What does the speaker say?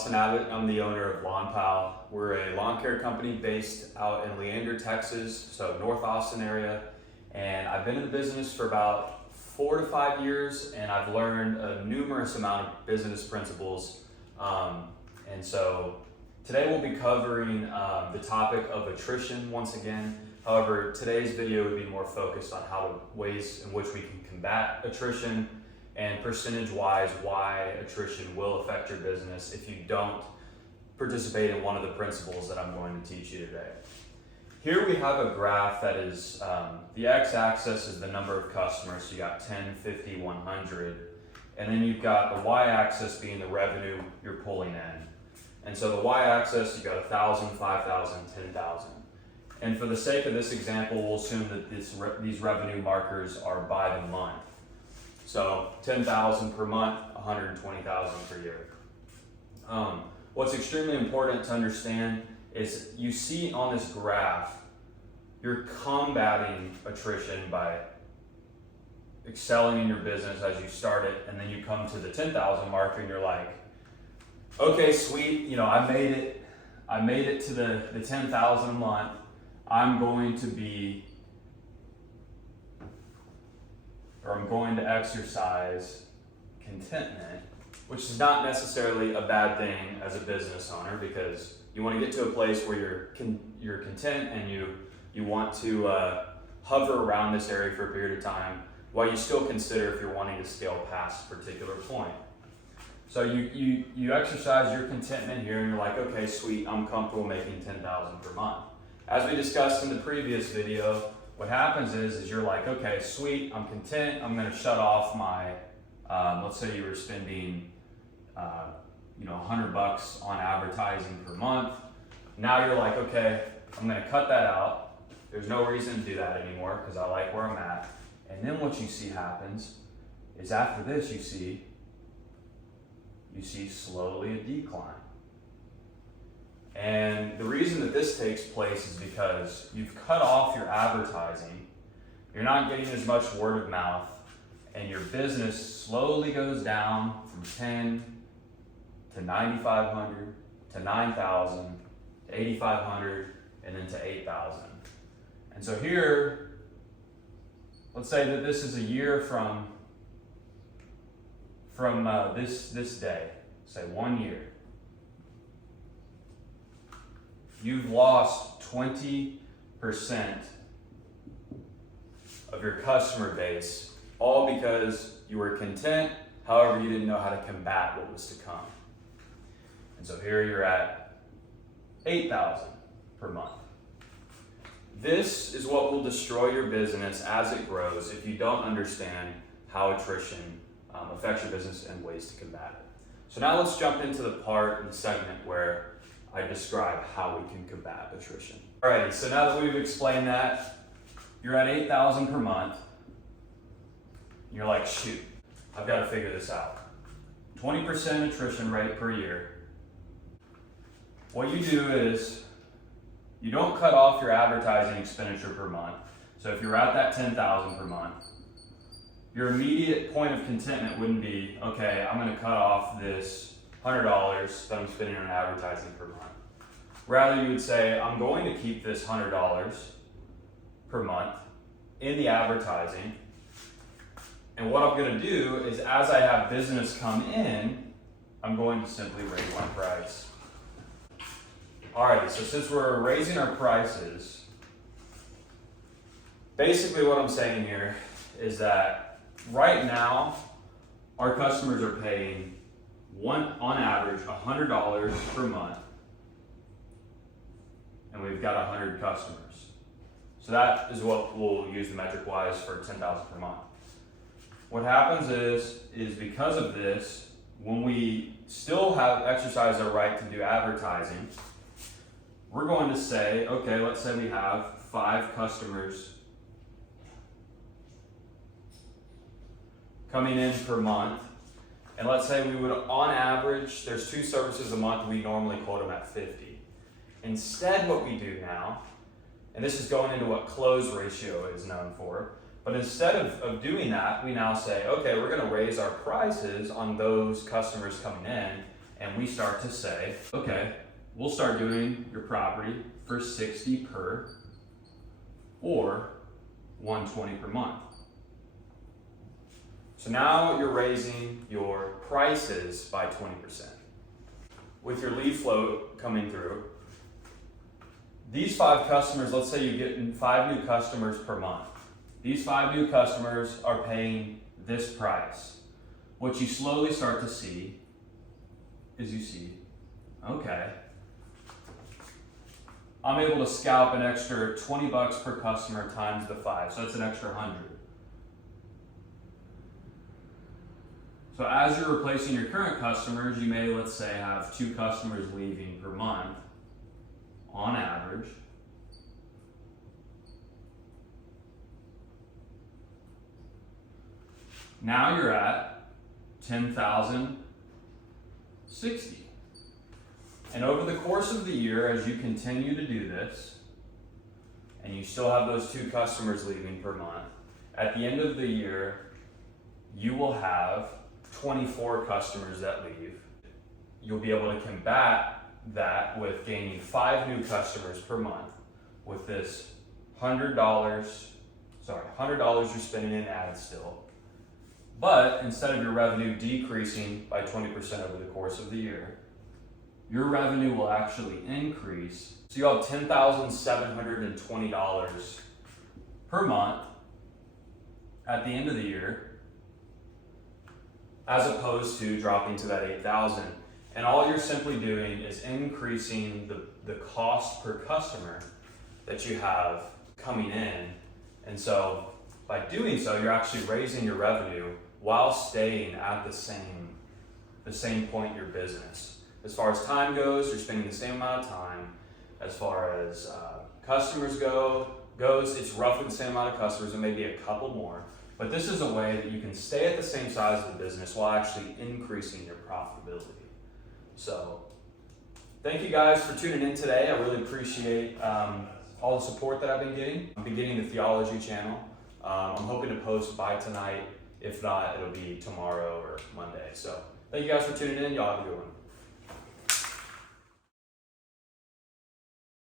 Austin Abbott. I'm the owner of Lawn Pal. We're a lawn care company based out in Leander, Texas, so North Austin area. And I've been in the business for about 4 to 5 years, and I've learned a numerous amount of business principles. And so today we'll be covering the topic of attrition once again. However, today's video would be more focused on ways in which we can combat attrition and percentage-wise why attrition will affect your business if you don't participate in one of the principles that I'm going to teach you today. Here we have a graph that is, the x-axis is the number of customers, so you got 10, 50, 100, and then you've got the y-axis being the revenue you're pulling in. And so the y-axis, you got 1,000, 5,000, 10,000. And for the sake of this example, we'll assume that these revenue markers are by the month. So 10,000 per month, 120,000 per year. What's extremely important to understand is you see on this graph, you're combating attrition by excelling in your business as you start it, and then you come to the 10,000 mark and you're like, okay, sweet, I made it to the 10,000 a month. I'm going to exercise contentment, which is not necessarily a bad thing as a business owner, because you want to get to a place where you're content and you want to hover around this area for a period of time while you still consider if you're wanting to scale past a particular point. So you exercise your contentment here and you're like, okay, sweet, I'm comfortable making 10,000 per month. As we discussed in the previous video, what happens is you're like, okay, sweet, I'm content, I'm gonna shut off my, let's say you were spending, $100 on advertising per month. Now you're like, okay, I'm gonna cut that out. There's no reason to do that anymore because I like where I'm at. And then what you see happens is after this, you see slowly a decline. And the reason that this takes place is because you've cut off your advertising, you're not getting as much word of mouth, and your business slowly goes down from 10 to 9,500 to 9,000 to 8,500 and then to 8,000. And so here, let's say that this is a year from this day, say 1 year. You've lost 20% of your customer base, all because you were content, however you didn't know how to combat what was to come. And so here you're at 8,000 per month. This is what will destroy your business as it grows if you don't understand how attrition affects your business and ways to combat it. So now let's jump into the part in the segment where I describe how we can combat attrition. Alrighty, so now that we've explained that, you're at 8,000 per month. You're like, shoot, I've got to figure this out. 20% attrition rate per year. What you do is you don't cut off your advertising expenditure per month. So if you're at that 10,000 per month, your immediate point of contentment wouldn't be, okay, I'm going to cut off this $100 that I'm spending on advertising per month. Rather, you would say, I'm going to keep this $100 per month in the advertising. And what I'm going to do is, as I have business come in, I'm going to simply raise my price. Alrighty, so since we're raising our prices, basically what I'm saying here is that right now, our customers are paying on average $100 per month, and we've got 100 customers. So that is what we'll use the metric wise for 10,000 per month. What happens is because of this, when we still have exercised our right to do advertising, we're going to say, okay, let's say we have 5 customers coming in per month. And let's say we would, on average, there's 2 services a month, we normally quote them at 50. Instead, what we do now, and this is going into what close ratio is known for, but instead of doing that, we now say, okay, we're gonna raise our prices on those customers coming in, and we start to say, okay, we'll start doing your property for 60 per or 120 per month. So now you're raising your prices by 20%. With your lead flow coming through, these 5 customers, let's say you get 5 new customers per month. These 5 new customers are paying this price. What you slowly start to see is you see, okay, I'm able to scalp an extra 20 bucks per customer times the 5, so that's an extra 100. So as you're replacing your current customers, you may, let's say, have 2 customers leaving per month on average. Now you're at 10,060. And over the course of the year, as you continue to do this, and you still have those 2 customers leaving per month, at the end of the year, you will have 24 customers that leave. You'll be able to combat that with gaining 5 new customers per month with this $100 you're spending in ads still. But instead of your revenue decreasing by 20% over the course of the year, your revenue will actually increase. So you'll have $10,720 per month at the end of the year, as opposed to dropping to that 8,000. And all you're simply doing is increasing the cost per customer that you have coming in. And so by doing so, you're actually raising your revenue while staying at the same point in your business. As far as time goes, you're spending the same amount of time. As far as customers goes, it's roughly the same amount of customers and maybe a couple more. But this is a way that you can stay at the same size of the business while actually increasing your profitability. So thank you guys for tuning in today. I really appreciate all the support that I've been getting. I'm beginning the theology channel. I'm hoping to post by tonight. If not, it'll be tomorrow or Monday. So thank you guys for tuning in. Y'all have a good one.